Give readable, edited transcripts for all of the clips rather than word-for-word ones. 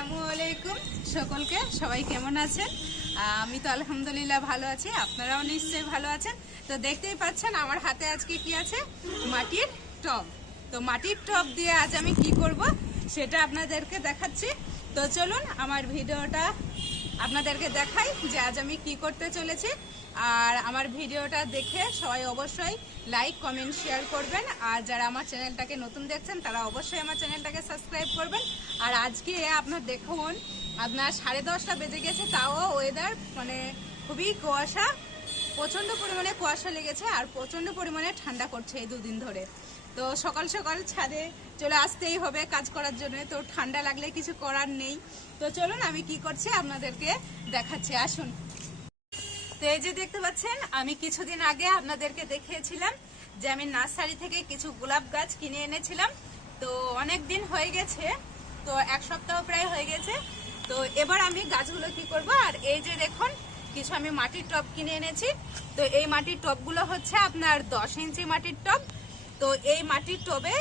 আসসালামু আলাইকুম সকলকে। সবাই কেমন আছেন? আমি তো আলহামদুলিল্লাহ ভালো আছি, আপনারাও নিশ্চয়ই ভালো আছেন। তো দেখতেই পাচ্ছেন আমার হাতে আজকে কি আছে, মাটির টব। তো মাটির টব দিয়ে আজ আমি কি করব সেটা আপনাদেরকে দেখাচ্ছি। তো চলুন আমার ভিডিওটা আপনাদেরকে দেখাই যে আজ আমি কি করতে চলেছি। আর আমার ভিডিওটা দেখে সবাই অবশ্যই লাইক কমেন্ট শেয়ার করবেন। আর যারা আমার চ্যানেলটাকে নতুন দেখছেন তারা অবশ্যই আমার চ্যানেলটাকে সাবস্ক্রাইব করবেন। আর আজকে আপনার দেখুন আপনার 10:30 বেজে গেছে, তাও ওয়েদার মানে খুবই কুয়াশা, প্রচণ্ড পরিমাণে কুয়াশা লেগেছে আর প্রচণ্ড পরিমাণে ঠান্ডা করছে এই দুদিন ধরে। তো সকাল সকাল ছাদে চলে আসতেই হবে কাজ করার জন্য, তো ঠান্ডা লাগলে কিছু করার নেই। তো চলুন আমি কি করছি আপনাদেরকে দেখাচ্ছি, আসুন। তো এই যে দেখতে পাচ্ছেন আমি কিছুদিন আগে আপনাদেরকে দেখিয়েছিলাম যে আমি নার্সারি থেকে কিছু গোলাপ গাছ কিনে এনেছিলাম। তো অনেক দিন হয়ে গেছে, তো এক সপ্তাহ প্রায় হয়ে গেছে। তো এবার আমি গাছগুলো কি করব, আর এই যে দেখুন কিছু আমি মাটির টব কিনে এনেছি। তো এই মাটির টবগুলো হচ্ছে আপনার 10 ইঞ্চি মাটির টব। তো এই মাটির টবে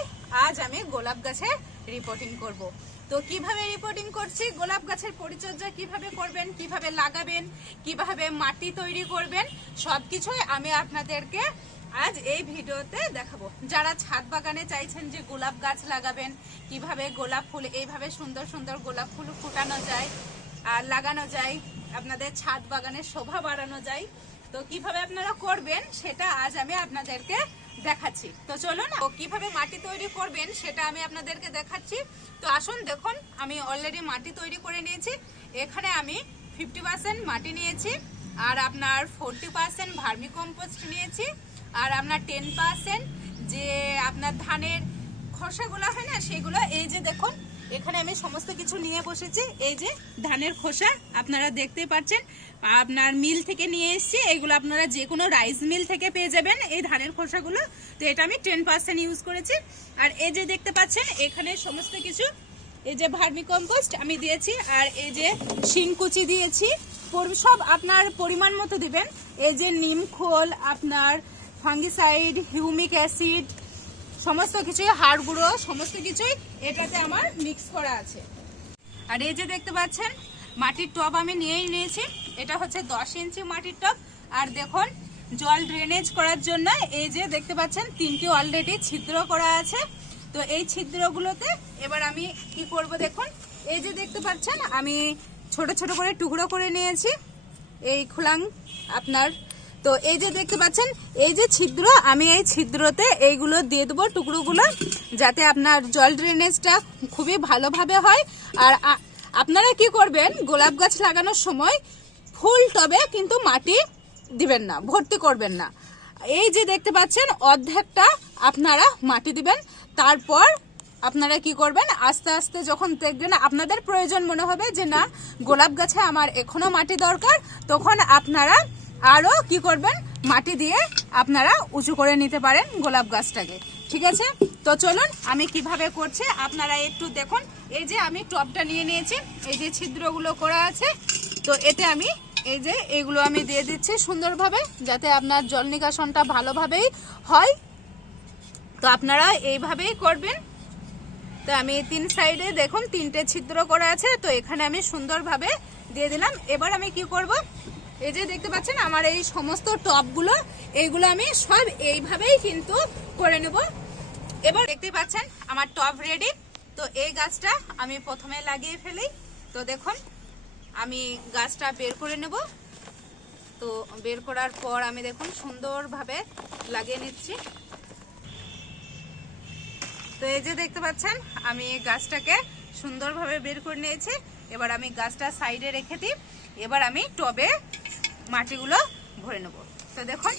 আজ আমি গোলাপ গাছে রিপোর্টিং করব। তো কিভাবে রিপোর্টিং করছি, গোলাপ গাছের পরিচর্যা কিভাবে করবেন, কিভাবে লাগাবেন, কিভাবে মাটি তৈরি করবেন, সবকিছুই আমি আপনাদেরকে আজ এই ভিডিওতে দেখাবো। যারা ছাদ বাগানে চাইছেন যে গোলাপ গাছ লাগাবেন, কিভাবে গোলাপ ফুল এইভাবে সুন্দর সুন্দর গোলাপ ফুল ফুটানো যায় আর লাগানো যায়, আপনাদের ছাদ বাগানের শোভা বাড়ানো যায়, তো কিভাবে আপনারা করবেন সেটা আজ আমি আপনাদেরকে দেখাচ্ছি। তো চলুন কিভাবে মাটি তৈরি করবেন সেটা আমি আপনাদেরকে দেখাচ্ছি। তো আসুন দেখুন আমি অলরেডি মাটি তৈরি করে নিয়েছি। এখানে আমি 50% মাটি নিয়েছি, আর আপনার 40% ভার্মি কম্পোস্ট নিয়েছি, আর আপনার 10% যে আপনার ধানের খোসাগুলো হয় না সেগুলো। এই যে দেখুন এখানে আমি সমস্ত কিছু নিয়ে বসেছি। এই যে ধানের খোসা আপনারা দেখতে পাচ্ছেন, আপনার মিল থেকে নিয়ে এসেছি। এগুলো আপনারা যে কোনো রাইস মিল থেকে পেয়ে যাবেন এই ধানের খোসাগুলো। তো এটা আমি 10% ইউজ করেছি। আর এই যে দেখতে পাচ্ছেন এখানে সমস্ত কিছু, এই যে ভার্মি কম্পোস্ট আমি দিয়েছি, আর এই যে শিংকুচি দিয়েছি, সব আপনার পরিমাণ মতো দিবেন। এই যে নিম খোল, আপনার ফাঙ্গিসাইড, হিউমিক অ্যাসিড, সমস্ত কিছুই, হাড় গুঁড়ো, সমস্ত কিছুই এটাতে আমার মিক্স করা আছে। আর এই যে দেখতে পাচ্ছেন মাটির টব আমি নিয়েই নিয়েছি। এটা হচ্ছে 10 ইঞ্চি মাটির টব। আর দেখুন জল ড্রেনেজ করার জন্য এই যে দেখতে পাচ্ছেন 3টি অলরেডি ছিদ্র করা আছে। তো এই ছিদ্রগুলোতে এবার আমি কি করব দেখুন, এই যে দেখতে পাচ্ছেন আমি ছোট ছোট করে টুকরো করে নিয়েছি এই খোলাং আপনার। তো এই যে দেখতে পাচ্ছেন এই যে ছিদ্র, আমি এই ছিদ্রতে এইগুলো দিয়ে দেবো টুকরোগুলো, যাতে আপনার জল ড্রেনেজটা খুবই ভালোভাবে হয়। আর আপনারা কি করবেন, গোলাপ গাছ লাগানোর সময় ফুল টবে কিন্তু মাটি দিবেন না, ভর্তি করবেন না। এই যে দেখতে পাচ্ছেন অর্ধেকটা আপনারা মাটি দিবেন। তারপর আপনারা কি করবেন, আস্তে আস্তে যখন দেখবেন আপনাদের প্রয়োজন মনে হবে যে না গোলাপ গাছে আমার এখনো মাটি দরকার, তখন আপনারা আরো কি করবেন, মাটি দিয়ে আপনারা উঁচু করে নিতে পারেন গোলাপ গাছটাকে। ঠিক আছে, তো চলুন আমি কিভাবে করছি আপনারা একটু দেখুন। এই যে আমি টবটা নিয়ে নিয়েছি, এই যে ছিদ্রগুলো করা আছে। তো এতে আমি এই যে এগুলো আমি দিয়ে দিচ্ছি সুন্দরভাবে, যাতে আপনার জল নিকাশনটা ভালোভাবেই হয়। তো আপনারা এইভাবেই করবেন। তো আমি 3 সাইডে দেখুন 3টে ছিদ্র করা আছে, তো এখানে আমি সুন্দরভাবে দিয়ে দিলাম। এবার আমি কি করব, এই যে দেখতে পাচ্ছেন আমার এই সমস্ত টবগুলো, এইগুলো আমি সব এইভাবেই কিন্তু করে নেব। এবার দেখতে পাচ্ছেন আমার টব রেডি। তো এই গাছটা আমি প্রথমে লাগিয়ে ফেলি। তো দেখুন আমি গাছটা বের করে নেব। তো বের করার পর আমি দেখুন সুন্দরভাবে লাগিয়ে নিচ্ছি। তো এই যে দেখতে পাচ্ছেন আমি গাছটাকে সুন্দরভাবে বের করে নিয়েছি। এবার আমি গাছটা সাইডে রেখে দিই। এবার আমি টবে মাটিগুলো ভরে নেব। তো দেখুন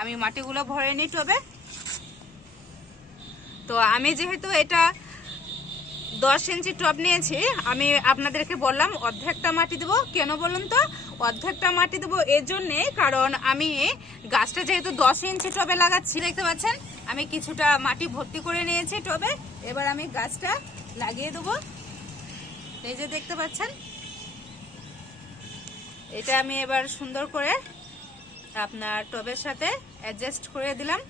আমি মাটিগুলো ভরে নিই টবে। তো আমি যেহেতু এটা 10 ইঞ্চি টব নিয়েছি, আমি আপনাদেরকে বললাম অর্ধেকটা মাটি দেবো। কেন বলুন তো, অর্ধেকটা মাটি দেবো এর জন্যে, কারণ আমি গাছটা যেহেতু 10 ইঞ্চি টবে লাগাচ্ছি। দেখতে পাচ্ছেন আমি কিছুটা মাটি ভর্তি করে নিয়েছি টবে। এবার আমি গাছটা লাগিয়ে দেবো। এই যে দেখতে পাচ্ছেন এটা আমি এবার সুন্দর করে আপনার টবের সাথে অ্যাডজাস্ট করে দিলাম।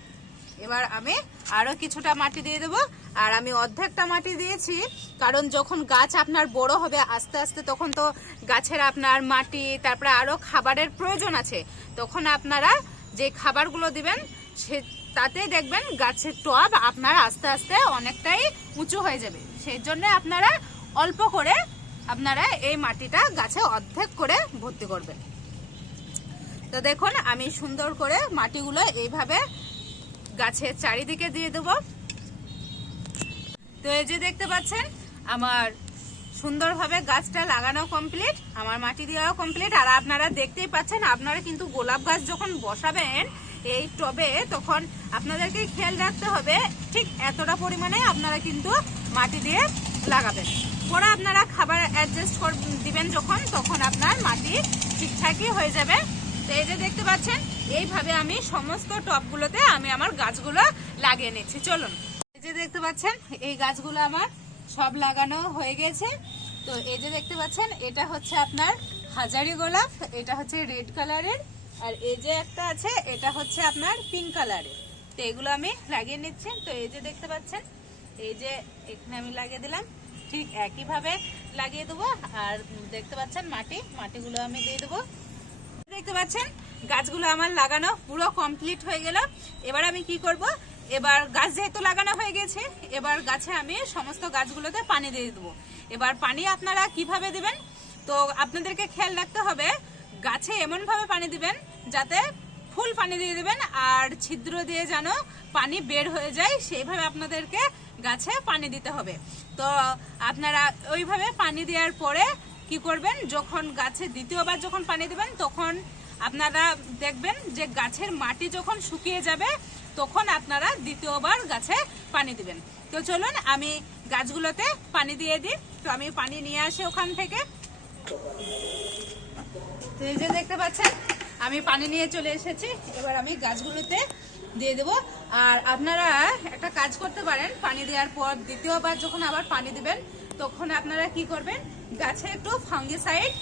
এবার আমি আরো কিছুটা মাটি দিয়ে দেবো। আর আমি অর্ধেকটা মাটি দিয়েছি, কারণ যখন গাছ আপনার বড় হবে আস্তে আস্তে, তখন তো গাছের আপনার মাটি তারপরে আরো খাবারের প্রয়োজন আছে। তখন আপনারা যে খাবারগুলো দিবেন সে তাতেই দেখবেন গাছের টব আপনার আস্তে আস্তে অনেকটাই উঁচু হয়ে যাবে। সেই জন্য আপনারা অল্প করে আপনারা এই মাটিটা গাছে অর্ধেক করে ভর্তি করবেন। তো দেখুন আমি সুন্দর করে মাটিগুলো এইভাবে গাছের চারিদিকে দিয়ে দেবো। তো এই যে দেখতে পাচ্ছেন আমার সুন্দরভাবে গাছটা লাগানো কমপ্লিট, আমার মাটি দেওয়াও কমপ্লিট। আর আপনারা দেখতেই পাচ্ছেন, আপনারা কিন্তু গোলাপ গাছ যখন বসাবেন এই টবে, তখন আপনাদেরকে খেয়াল রাখতে হবে ঠিক এতটা পরিমাণে আপনারা কিন্তু মাটি দিয়ে লাগাবেন। পরে আপনারা খাবার অ্যাডজাস্ট দিবেন যখন, তখন আপনার মাটি ঠিকঠাকই হয়ে যাবে। তো এই যে দেখতে পাচ্ছেন এইভাবে আমি সমস্ত টবগুলোতে আমি আমার গাছগুলো লাগিয়ে নিচ্ছি। চলুন, এই যে দেখতে পাচ্ছেন এই গাছগুলো আমার সব লাগানো হয়ে গেছে। তো এই যে দেখতে পাচ্ছেন এটা হচ্ছে আপনার হাজারি গোলাপ, এটা হচ্ছে রেড কালারের, আর এই যে একটা আছে এটা হচ্ছে আপনার পিঙ্ক কালারের। তো এগুলো আমি লাগিয়ে নিচ্ছি। তো এই যে দেখতে পাচ্ছেন এই যে এখানে আমি লাগিয়ে দিলাম, ঠিক একইভাবে লাগিয়ে দেবো। আর দেখতে পাচ্ছেন মাটিগুলো আমি দিয়ে দেবো। দেখতে পাচ্ছেন গাছগুলো আমার লাগানো পুরো কমপ্লিট হয়ে গেল। এবার আমি কি করব, এবার গাছ যেহেতু লাগানো হয়ে গেছে, এবার গাছে আমি সমস্ত গাছগুলোতে পানি দিয়ে দেবো। এবার পানি আপনারা কিভাবে দিবেন, তো আপনাদেরকে খেয়াল রাখতে হবে গাছে এমনভাবে পানি দিবেন যাতে ফুল পানি দিয়ে দিবেন, আর ছিদ্র দিয়ে যেন পানি বের হয়ে যায়, সেইভাবে আপনাদেরকে গাছে পানি দিতে হবে। তো আপনারা ওইভাবে পানি দেওয়ার পরে কি করবেন, যখন গাছে দ্বিতীয়বার যখন পানি দিবেন তখন আপনারা দেখবেন যে গাছের মাটি যখন শুকিয়ে যাবে তখন আপনারা দ্বিতীয়বার গাছে পানি দিবেন। তো চলুন আমি গাছগুলোতে পানি দিয়ে দিই। তো আমি পানি নিয়ে আসি ওখান থেকে। তো এই যে দেখতে পাচ্ছেন আমি পানি নিয়ে চলে এসেছি, এবার আমি গাছগুলোতে দিয়ে দেবো। আর আপনারা একটা কাজ করতে পারেন, পানি দেওয়ার পর দ্বিতীয়বার যখন আবার পানি দিবেন তখন আপনারা কি করবেন, গাছে একটু ফাঙ্গিসাইড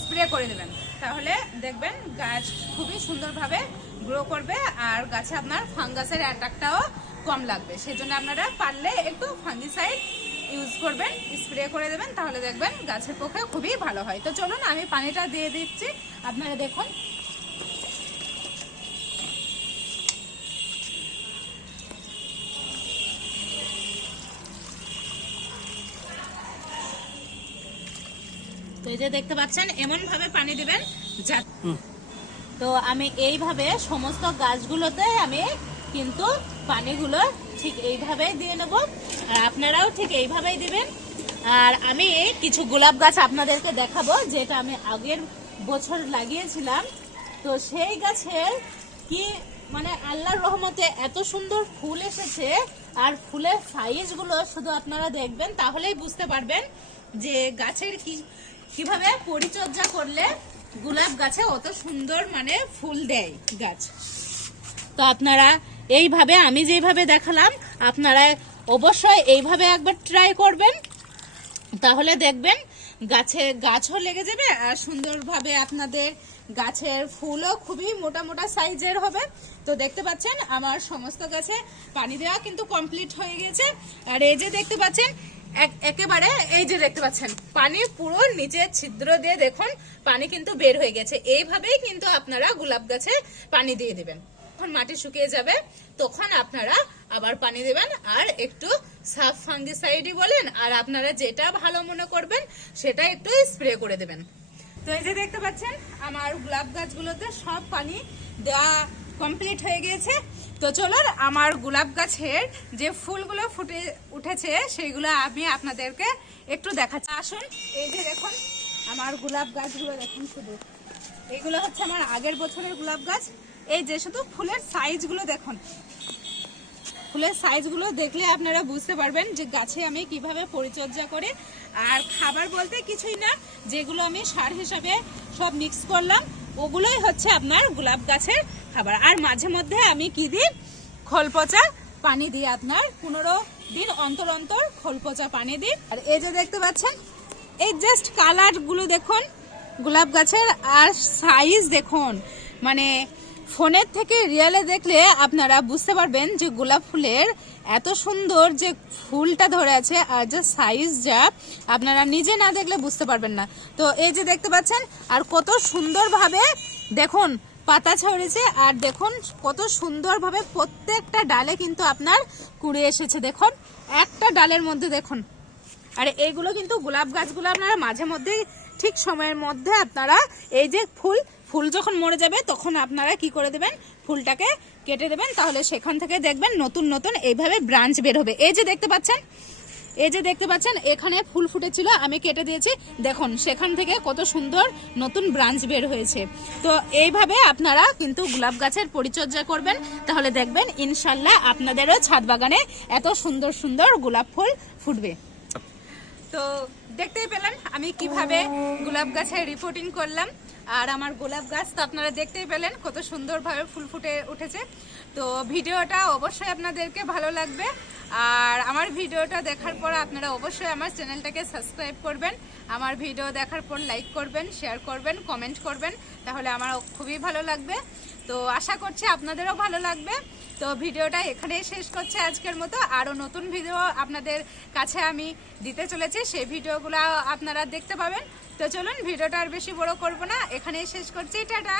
স্প্রে করে দেবেন, তাহলে দেখবেন গাছ খুবই সুন্দরভাবে গ্রো করবে আর গাছে আপনার ফাঙ্গাসের অ্যাটাকটাও কম লাগবে। সেজন্য আপনারা পারলে একটু ফাঙ্গিসাইড ইউজ করবেন, স্প্রে করে দেবেন, তাহলে দেখবেন গাছের পক্ষে খুবই ভালো হয়। তো চলুন আমি পানিটা দিয়ে দিচ্ছি, আপনারা দেখুন। তো এই যে দেখতে পাচ্ছেন এমন ভাবে পানি দিবেন তো আমি এইভাবে সমস্ত গাছগুলোতে আমি কিন্তু পানিগুলো ঠিক এইভাবেই দিয়ে নেব, আর আপনারাও ঠিক এইভাবেই দিবেন। আর আমি কিছু গোলাপ গাছ আপনাদেরকে দেখাবো যেটা আমি আগের বছর লাগিয়েছিলাম। তো সেই গাছের কি মানে আল্লাহর রহমতে এত সুন্দর ফুল এসেছে, আর ফুলের সাইজগুলো শুধু আপনারা দেখবেন তাহলেই বুঝতে পারবেন যে গাছের কিভাবে পরিচর্যা করলে গোলাপ গাছে অত সুন্দর মানে ফুল দেয় গাছ। তো আপনারা এইভাবে আমি যেভাবে দেখালাম আপনারা অবশ্যই এইভাবে একবার ট্রাই করবেন, তাহলে দেখবেন গাছও লেগে যাবে আর সুন্দরভাবে আপনাদের গাছের ফুলও খুবই মোটা মোটা সাইজের হবে। তো দেখতে পাচ্ছেন আমার সমস্ত গাছে পানি দেওয়া কিন্তু কমপ্লিট হয়ে গেছে। আর এই যে দেখতে পাচ্ছেন একেবারে এই যে দেখতে পাচ্ছেন পানি পুরো নিচে ছিদ্র দিয়ে দেখুন পানি কিন্তু বের হয়ে গেছে। এইভাবেই কিন্তু আপনারা গোলাপ গাছে পানি দিয়ে দিবেন। যখন মাটি শুকিয়ে যাবে তখন আপনারা আবার পানি দেবেন, আর একটু সাফ ফাঙ্গিসাইডই বলেন আর আপনারা যেটা ভালো মনে করবেন সেটা একটু স্প্রে করে দেবেন। তো এই যে দেখতে পাচ্ছেন আমার গোলাপ গাছগুলোতে সব পানি দেওয়া কমপ্লিট হয়ে গেছে। তো চলুন আমার গোলাপ গাছের যে ফুলগুলো ফুটে উঠেছে সেইগুলো আমি আপনাদেরকে একটু দেখাচ্ছি। আসুন এই যে দেখুন আমার গোলাপ গাছগুলো দেখুন, শুধু এগুলো হচ্ছে আমার আগের বছরের গোলাপ গাছ। এই যে শুধু ফুলের সাইজগুলো দেখুন, ফুলের সাইজগুলো দেখলে আপনারা বুঝতে পারবেন যে গাছে আমি কিভাবে পরিচর্যা করি। আর খাবার বলতে কিছুই না, যেগুলো আমি সার হিসাবে সব মিক্স করলাম ওগুলোই হচ্ছে আপনার গোলাপ গাছের খাবার। আর মাঝে মধ্যে আমি কি দিই, খোল পচা পানি দিই, আপনার 15 দিন অন্তর অন্তর খোল পচা পানি দিই। আর এই যে দেখতে পাচ্ছেন এই জাস্ট কালারগুলো দেখুন গোলাপ গাছের, আর সাইজ দেখুন, মানে ফোনের থেকে রিয়েলে দেখলে আপনারা বুঝতে পারবেন যে গোলাপ ফুলের এত সুন্দর যে ফুলটা ধরে আছে আর যে সাইজ যা আপনারা নিজে না দেখলে বুঝতে পারবেন না। তো এই যে দেখতে পাচ্ছেন আর কত সুন্দরভাবে দেখুন পাতা ছড়েছে আর দেখুন কত সুন্দরভাবে প্রত্যেকটা ডালে কিন্তু আপনার কুড়ে এসেছে। দেখুন একটা ডালের মধ্যে দেখুন। আর এইগুলো কিন্তু গোলাপ গাছগুলো আপনারা মাঝে মধ্যে ঠিক সময়ের মধ্যে আপনারা এই যে ফুল যখন মরে যাবে তখন আপনারা কি করে দেবেন, ফুলটাকে কেটে দেবেন, তাহলে সেখান থেকে দেখবেন নতুন নতুন এইভাবে ব্রাঞ্চ বের হবে। এই যে দেখতে পাচ্ছেন এখানে ফুল ফুটেছিল, আমি কেটে দিয়েছি, দেখুন সেখান থেকে কত সুন্দর নতুন ব্রাঞ্চ বের হয়েছে। তো এইভাবে আপনারা কিন্তু গোলাপ গাছের পরিচর্যা করবেন, তাহলে দেখবেন ইনশাল্লাহ আপনাদেরও ছাদ বাগানে এত সুন্দর সুন্দর গোলাপ ফুল ফুটবে। তো দেখতেই পেলেন আমি কিভাবে গোলাপ গাছের রিপোর্টিং করলাম, আর আমার গোলাপ গাছ তো আপনারা দেখতেই পেলেন কত সুন্দরভাবে ফুল ফুটে উঠেছে। তো ভিডিওটা অবশ্যই আপনাদেরকে ভালো লাগবে, আর আমার ভিডিওটা দেখার পর আপনারা অবশ্যই আমার চ্যানেলটাকে সাবস্ক্রাইব করবেন, আমার ভিডিও দেখার পর লাইক করবেন, শেয়ার করবেন, কমেন্ট করবেন, তাহলে আমার খুবই ভালো লাগবে। তো আশা করছি আপনাদেরও ভালো লাগবে। তো ভিডিওটা এখানেই শেষ করছি আজকের মতো। আরও নতুন ভিডিও আপনাদের কাছে আমি দিতে চলেছি, সেই ভিডিওগুলো আপনারা দেখতে পাবেন। তো চলুন ভিডিওটা আর বেশি বড় করব না, এখানেই শেষ করছি, টাটা।